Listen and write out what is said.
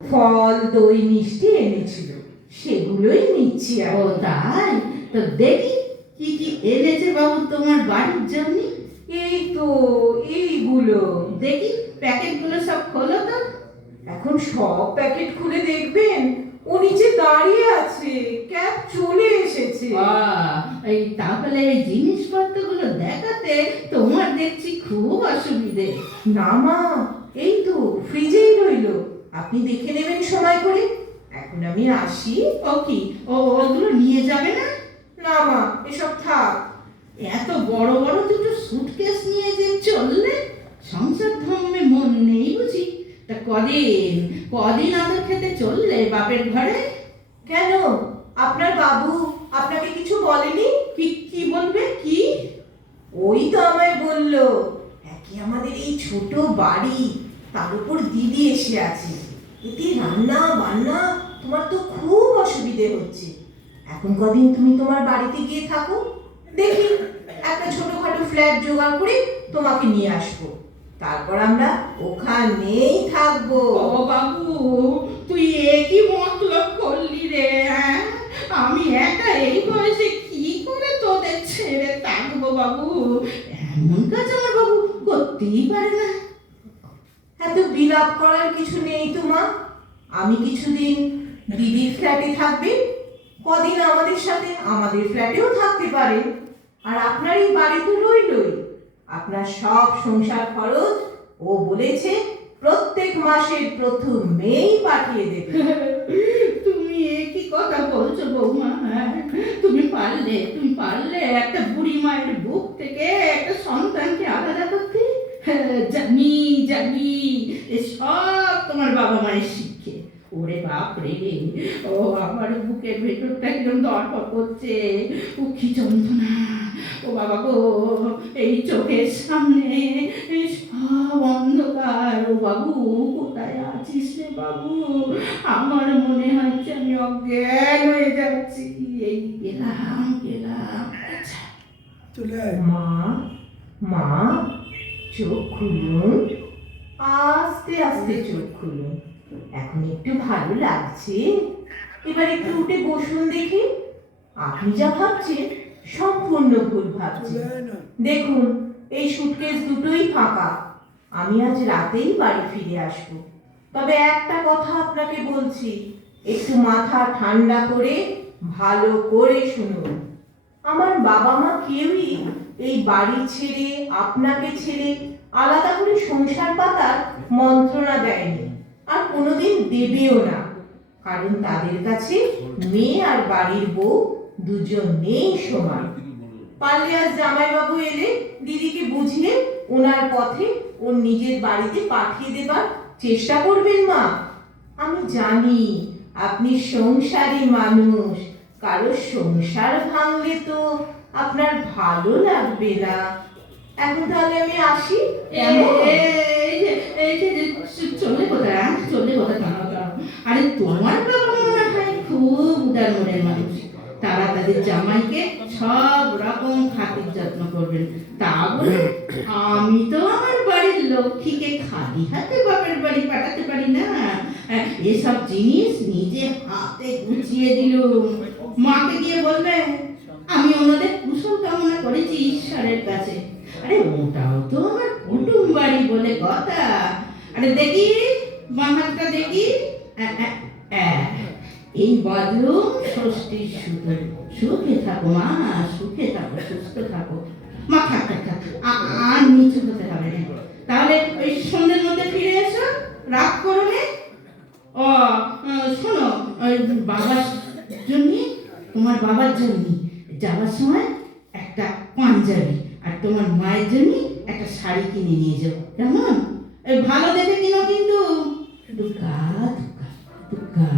ফল দই মিষ্টি এনেছিল, সেগুলোই নিচ্ছি। ও তাই? তো দেখি কি কি এনেছে বাবু তোমার বাড়ির জন্য। এই তো এইগুলো। দেখি প্যাকেটগুলো সব খোলো তো। এখন সব প্যাকেট খুলে দেখবেন? ও নিচে দাঁড়িয়ে আছে, ক্যাব চলে এসেছে। এই তাহলে এই জিনিসপত্রগুলো দেখাতে তোমার দেখছি খুব অসুবিধে। না মা, এই তো ফ্রিজেই রইলো, আপনি দেখে নেবেন সময় করে। এখন আমি আসি। ও কি ওগুলো নিয়ে যাবে না? না মা, এসব থাক। এত বড় বড় দুটো সুটকেস নিয়ে যে চললে, সংসার ধর্মে মন নেই বুঝি? তা কদিন কদিন আদর খেতে চললে বাপের ঘরে? কেন, আপনার বাবু আপনাকে কিছু বলেনি? কি কি বলবে কি? ওই তো আমায় বললো, একে আমাদের এই ছোট বাড়ি, তার উপর দিদি এসে আছে, এতে রান্না বান্না তোমার তো খুব অসুবিধে হচ্ছে। এখন কদিন তুমি তোমার বাড়িতে গিয়ে থাকো, দেখি একটা ছোটখাটো ফ্ল্যাট জোগাড় করে তোমাকে নিয়ে আসবো, তারপর আমরা ওখানেই থাকবো। ও বাবু, তুই একই মতলব করলি রে? হ্যাঁ, আমি একা এই বয়সে কি করে তোদের ছেড়ে থাকবো বাবু? এমন কাজ আমার বাবু করতেই পারে না। এত বিলাপ করার কিছু নেই তো মা, আমি কিছুদিন দিদির ফ্ল্যাটে থাকবে, কদিন আমাদের সাথে আমাদের ফ্ল্যাটেও থাকতে পারে। আর আপনার এই বাড়ি তো রইলই, আপনার সব সংসার খরচ ও বলেছে প্রত্যেক মাসের প্রথমেই পাঠিয়ে দেবে। তুমি একই কথা বলছো বৌমা? হ্যাঁ, তুমি পারলে একটা বুড়ি মায়ের বুক থেকে একটা সন্তানকে আলাদা করতে? জানি জানি, সব তোমার বাবা মায়ের শিক্ষে। ওরে বাপ রে, ও আমার বুকের ভেতরটা কিরম দরপর করছে, ও কি যন্ত্রণা! ও বাবা গো, এই চোখের সামনে সব অন্ধকার। ও বাবু, কোথায় আছিস রে বাবু? আমার মনে হচ্ছে আমি অজ্ঞান হয়ে যাচ্ছি। এই গেলাম গেলাম। আচ্ছা, মা, মা, চোখ খুলুন, আস্তে আস্তে চোখ খুলুন। এখন একটু ভালো লাগছে? এবার একটু উঠে বসুন দেখি। আপনি যা ভাবছেন সম্পূর্ণ ভুল ভাবছেন। দেখুন, এই সুটকেস দুটোই ফাঁকা, আমি আজ রাতেই বাড়ি ফিরে আসব। তবে একটা কথা আপনাকে বলছি, একটু মাথা ঠান্ডা করে ভালো করে শুনুন। আমার বাবা মা কেউই এই বাড়ি ছেড়ে, আপনাকে ছেড়ে আলাদা করে সংসার পাতার মন্ত্রণা দেয়নি, আর কোনোদিন দেবেও না। কারণ তাদের কাছে মেয়ে আর বাড়ির বউ দুজনেই সমান। পারলে আজ জামাইবাবু এলে দিদিকে বুঝিয়ে ওনার পথে ওর নিজের বাড়িতে পাঠিয়ে দেবার চেষ্টা করবেন মা। আমি জানি আপনি সংসারী মানুষ, কারো সংসার ভাঙলে তো আপনার ভালো লাগবে না। এখন তাহলে আমি আসি। চলে কোথায়? চলে কোথায়? দাঁড়াও। আরে তোমার বাবা মনে হয় খুব উদার মনের মানুষ, তারা তাদের জামাইকে সব রকম খাতির যত্ন করবেন। তা বলে আমি তো আমার বাড়ির লক্ষ্মীকে খালি হাতে বাপের বাড়ি পাঠাতে পারি না। এসব জিনিস নিজে হাতে গুছিয়ে দিলুম। মাকে গিয়ে বলবে আমি ওনাদের কুশল কামনা করেছি ঈশ্বরের কাছে। আরে ওটাও তো আমার কুটুম বাড়ি বলে কথা। আরে দেখি বাহারটা দেখি। এই বাদলুম ষষ্ঠীর শুধু। সুখে থাকো মা, সুখে থাকো, সুস্থ থাকো মা। থাক থাক থাক, আর নিচু হতে হবে না। তাহলে ওই সন্ধ্যের মধ্যে ফিরে এসো, রাগ করো না। ও শোনো, ওই বাবার জন্য, তোমার বাবার জন্য যাওয়ার সময় একটা পাঞ্জাবি আর তোমার মায়ের জন্য একটা শাড়ি কিনে নিয়ে যাও, কেমন? ভালো দেখে কিনো কিন্তু। দুকা দুকা দুকা